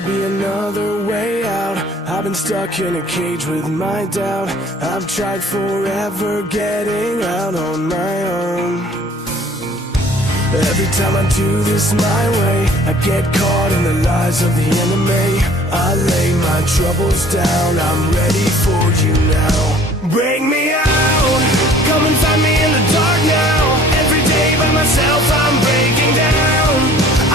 gotta be another way out. I've been stuck in a cage with my doubt. I've tried forever getting out on my own. Every time I do this my way, I get caught in the lies of the enemy. I lay my troubles down, I'm ready for you now. Break me out, come and find me in the dark now. Every day by myself I'm breaking down.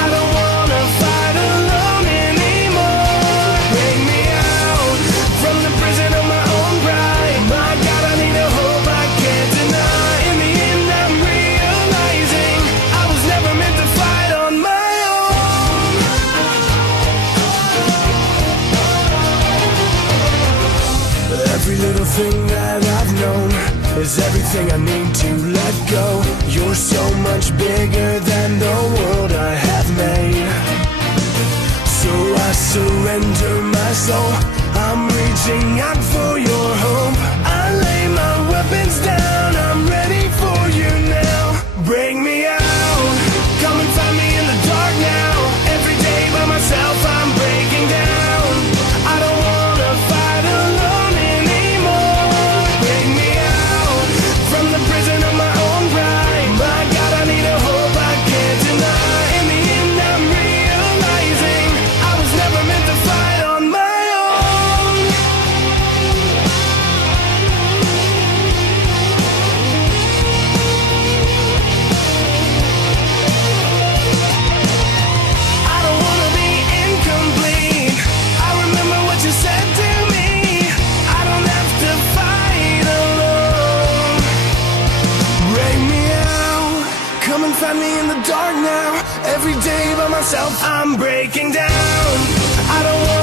I don't wanna fight alone anymore. Break me out from the prison of my own pride. My God, I need a hope I can't deny. In the end I'm realizing I was never meant to fight on my own. Every little thing that I've known is everything I need to let go. You're so much bigger than the world I have made. So I surrender my soul, I'm reaching out for your hope. I lay my weapons down, I'm ready for you now. Break me out, come and find me in the dark now. Every day by myself I'm breaking down. I don't wanna fight alone anymore. Break me out from the prison of my own pride. My God, I need a hope I can't deny. In the end I'm realizing I was never meant to fight on my own. I don't wanna be incomplete. I remember what you said to me. I don't have to fight alone. Break me out, come and find me in the dark now. Every day by myself I'm breaking down. I don't want